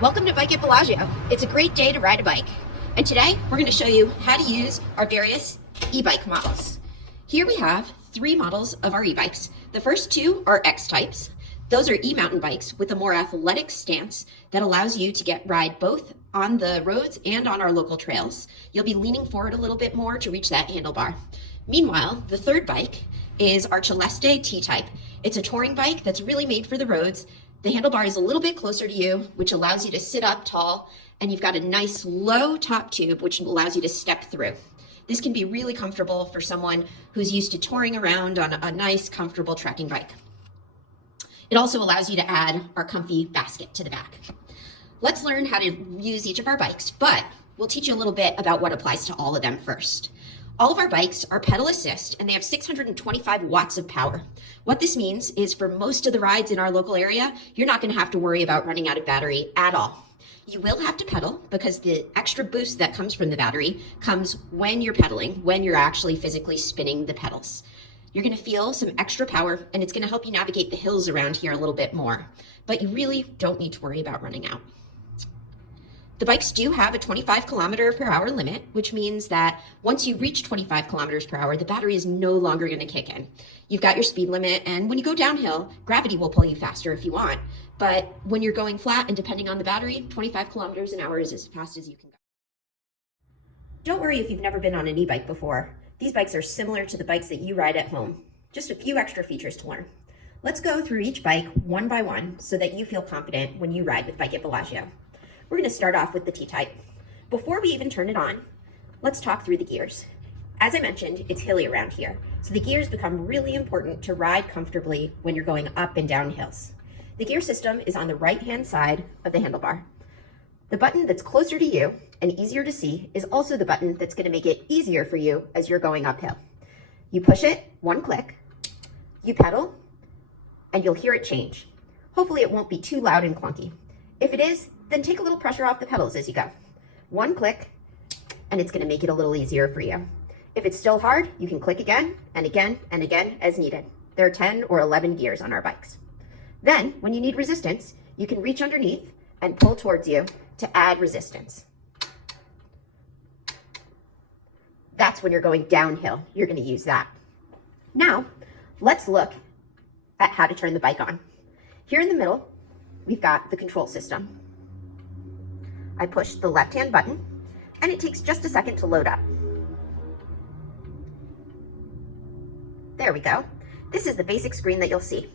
Welcome to Bike at Bellagio. It's a great day to ride a bike. And today we're going to show you how to use our various e-bike models. Here we have 3 models of our e-bikes. The first 2 are X-types. Those are e-mountain bikes with a more athletic stance that allows you to ride both on the roads and on our local trails. You'll be leaning forward a little bit more to reach that handlebar. Meanwhile, the third bike is our Bianchi T-type. It's a touring bike that's really made for the roads. The handlebar is a little bit closer to you, which allows you to sit up tall, and you've got a nice low top tube, which allows you to step through. This can be really comfortable for someone who's used to touring around on a nice, comfortable trekking bike. It also allows you to add our comfy basket to the back. Let's learn how to use each of our bikes, but we'll teach you a little bit about what applies to all of them first. All of our bikes are pedal assist and they have 625 watts of power. What this means is for most of the rides in our local area, you're not going to have to worry about running out of battery at all. You will have to pedal because the extra boost that comes from the battery comes when you're pedaling, when you're actually physically spinning the pedals. You're going to feel some extra power and it's going to help you navigate the hills around here a little bit more, but you really don't need to worry about running out. The bikes do have a 25 kilometer per hour limit, which means that once you reach 25 kilometers per hour, the battery is no longer going to kick in. You've got your speed limit, and when you go downhill, gravity will pull you faster if you want. But when you're going flat and depending on the battery, 25 kilometers an hour is as fast as you can go. Don't worry if you've never been on an e-bike before. These bikes are similar to the bikes that you ride at home. Just a few extra features to learn. Let's go through each bike one by one so that you feel confident when you ride with Bike at Bellagio. We're going to start off with the T-type. Before we even turn it on, let's talk through the gears. As I mentioned, it's hilly around here, so the gears become really important to ride comfortably when you're going up and down hills. The gear system is on the right-hand side of the handlebar. The button that's closer to you and easier to see is also the button that's going to make it easier for you as you're going uphill. You push it, one click, you pedal, and you'll hear it change. Hopefully it won't be too loud and clunky. If it is, then take a little pressure off the pedals as you go. One click, and it's going to make it a little easier for you. If it's still hard, you can click again and again and again as needed. There are 10 or 11 gears on our bikes. Then, when you need resistance, you can reach underneath and pull towards you to add resistance. That's when you're going downhill. You're going to use that. Now, let's look at how to turn the bike on. Here in the middle, we've got the control system. I push the left-hand button, and it takes just a second to load up. There we go. This is the basic screen that you'll see.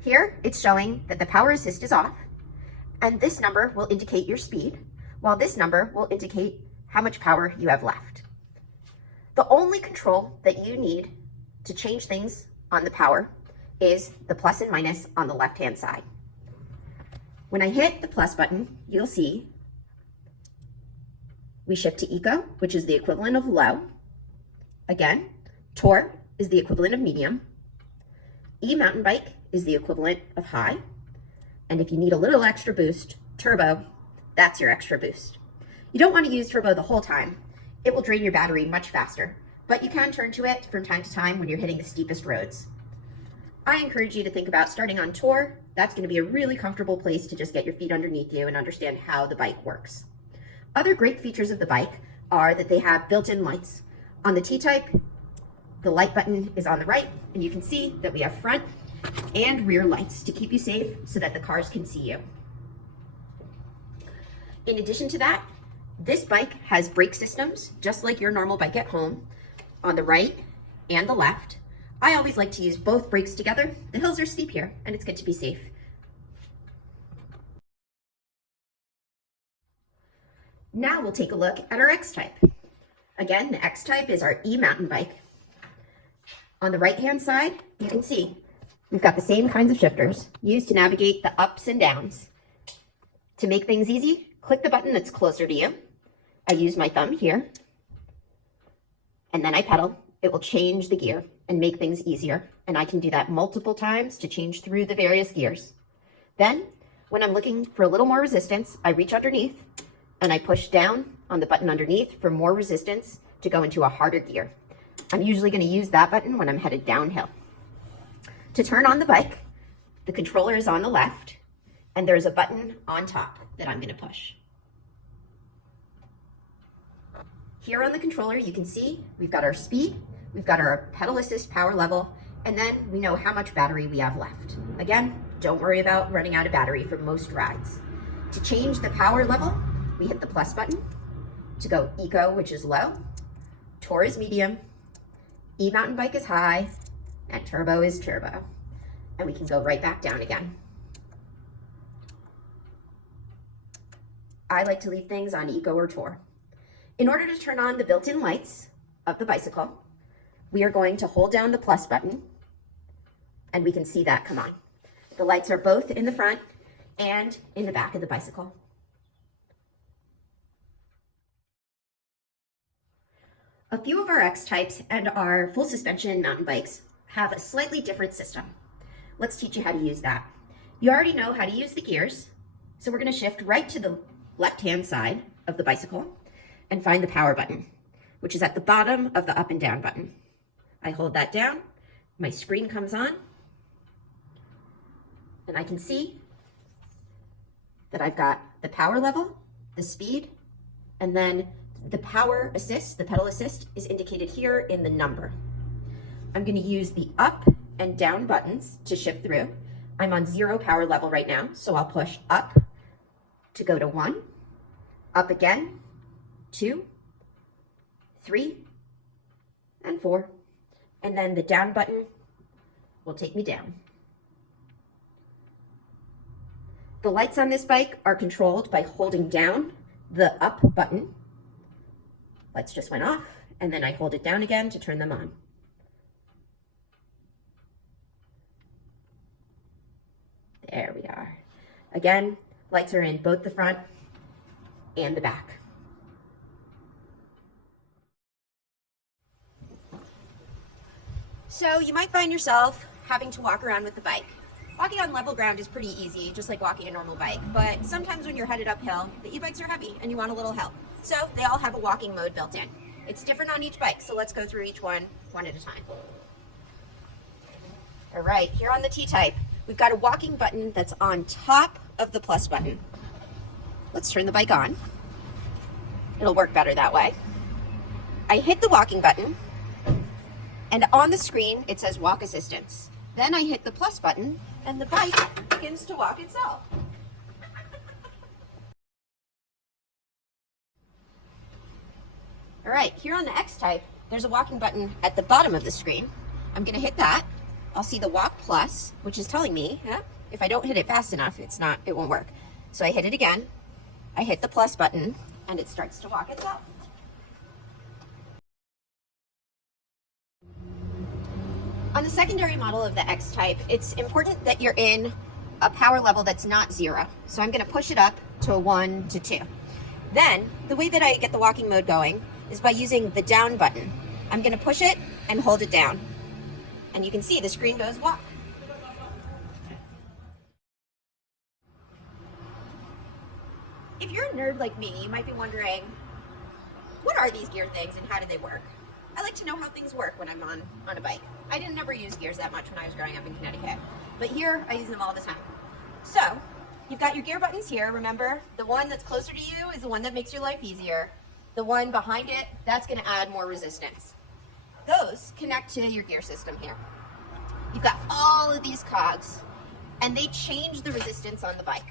Here, it's showing that the power assist is off, and this number will indicate your speed, while this number will indicate how much power you have left. The only control that you need to change things on the power is the plus and minus on the left-hand side. When I hit the plus button, you'll see we shift to Eco, which is the equivalent of low. Again, Tour is the equivalent of medium. E-mountain bike is the equivalent of high. And if you need a little extra boost, Turbo, that's your extra boost. You don't want to use Turbo the whole time. It will drain your battery much faster, but you can turn to it from time to time when you're hitting the steepest roads. I encourage you to think about starting on Tour. That's going to be a really comfortable place to just get your feet underneath you and understand how the bike works. Other great features of the bike are that they have built-in lights. On the T-type, the light button is on the right, and you can see that we have front and rear lights to keep you safe so that the cars can see you. In addition to that, this bike has brake systems, just like your normal bike at home, on the right and the left. I always like to use both brakes together. The hills are steep here, and it's good to be safe. Now we'll take a look at our X-type. Again, the X-type is our e-mountain bike. On the right-hand side, you can see we've got the same kinds of shifters used to navigate the ups and downs. To make things easy, click the button that's closer to you. I use my thumb here, and then I pedal. It will change the gear and make things easier, and I can do that multiple times to change through the various gears. Then, when I'm looking for a little more resistance, I reach underneath, and I push down on the button underneath for more resistance to go into a harder gear. I'm usually going to use that button when I'm headed downhill. To turn on the bike, the controller is on the left, and there's a button on top that I'm gonna push. Here on the controller, you can see we've got our speed, we've got our pedal assist power level, and then we know how much battery we have left. Again, don't worry about running out of battery for most rides. To change the power level, we hit the plus button. To go Eco, which is low, Tour is medium, E-Mountain Bike is high, and Turbo is turbo. And we can go right back down again. I like to leave things on Eco or Tour. In order to turn on the built-in lights of the bicycle, we are going to hold down the plus button, and we can see that come on. The lights are both in the front and in the back of the bicycle. A few of our X-types and our full suspension mountain bikes have a slightly different system. Let's teach you how to use that. You already know how to use the gears, so we're going to shift right to the left-hand side of the bicycle and find the power button, which is at the bottom of the up and down button. I hold that down, my screen comes on, and I can see that I've got the power level, the speed, and then the power assist, the pedal assist, is indicated here in the number. I'm going to use the up and down buttons to shift through. I'm on 0 power level right now, so I'll push up to go to 1, up again, 2, 3, and 4. And then the down button will take me down. The lights on this bike are controlled by holding down the up button. Lights just went off, and then I hold it down again to turn them on. There we are. Again, lights are in both the front and the back. So you might find yourself having to walk around with the bike. Walking on level ground is pretty easy, just like walking a normal bike, but sometimes when you're headed uphill, the e-bikes are heavy and you want a little help. So they all have a walking mode built in. It's different on each bike, so let's go through each one at a time. All right, here on the T-type, we've got a walking button that's on top of the plus button. Let's turn the bike on. It'll work better that way. I hit the walking button, and on the screen, it says walk assistance. Then I hit the plus button, and the bike begins to walk itself. All right, here on the X-type, there's a walking button at the bottom of the screen. I'm gonna hit that. I'll see the walk plus, which is telling me, if I don't hit it fast enough, it won't work. So I hit it again, I hit the plus button, and it starts to walk itself. On the secondary model of the X-type, it's important that you're in a power level that's not 0. So I'm gonna push it up to a 1 to 2. Then, the way that I get the walking mode going is by using the down button. I'm gonna push it and hold it down. And you can see the screen goes walk. If you're a nerd like me, you might be wondering, what are these gear things and how do they work? I like to know how things work when I'm on a bike. I didn't ever use gears that much when I was growing up in Connecticut, but here I use them all the time. So, you've got your gear buttons here, remember? The one that's closer to you is the one that makes your life easier. The one behind it, that's gonna add more resistance. Those connect to your gear system here. You've got all of these cogs, and they change the resistance on the bike.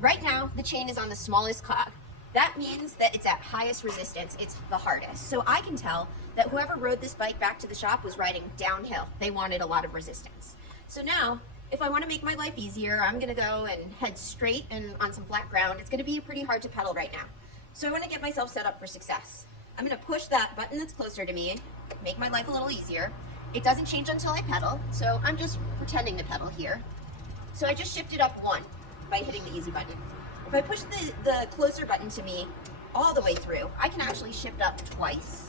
Right now, the chain is on the smallest cog. That means that it's at highest resistance, it's the hardest. So I can tell that whoever rode this bike back to the shop was riding downhill. They wanted a lot of resistance. So now, if I want to make my life easier, I'm gonna go and head straight and on some flat ground. It's gonna be pretty hard to pedal right now. So I wanna get myself set up for success. I'm gonna push that button that's closer to me, make my life a little easier. It doesn't change until I pedal, so I'm just pretending to pedal here. So I just shifted up 1 by hitting the easy button. If I push the closer button to me all the way through, I can actually shift up twice.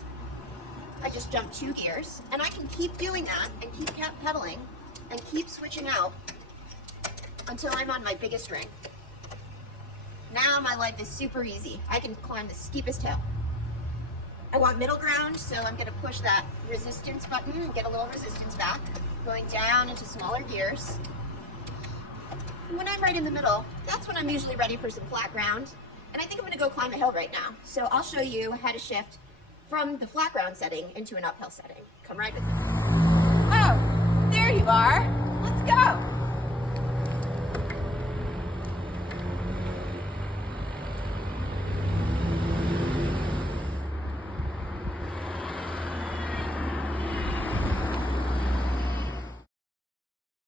I just jump 2 gears, and I can keep doing that and keep pedaling and keep switching out until I'm on my biggest ring. Now my life is super easy. I can climb the steepest hill. I want middle ground, so I'm gonna push that resistance button and get a little resistance back, going down into smaller gears. when I'm right in the middle, that's when I'm usually ready for some flat ground. And I think I'm gonna go climb a hill right now. So I'll show you how to shift from the flat ground setting into an uphill setting. Come right with me. Oh, there you are. Let's go.